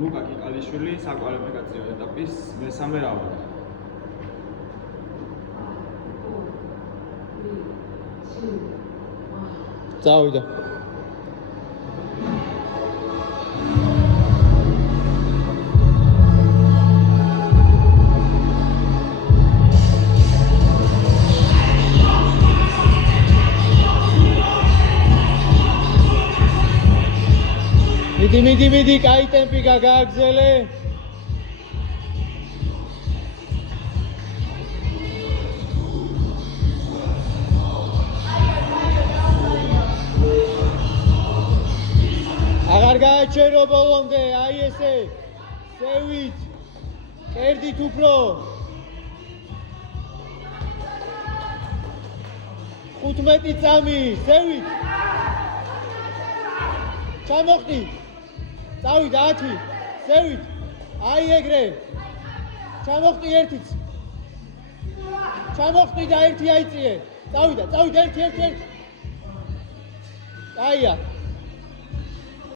ლუკა კიკალიშვილი საკვალიფიკაციო ეტაპის მესამე რაუნდი. წავიდა. მიდი, კაი ტემპი გააგზელე. აღარ გააჩერო ბოლომდე, აი ესე. სევით. კერდით უფრო. 15 წამი, სევით. ჩამოხდი. წავიდა 10, სევით. აი ეგრე. ჩამოხდი ერთიც. ჩამოხდი და ერთი აიწიე. წავიდა, 1. აია.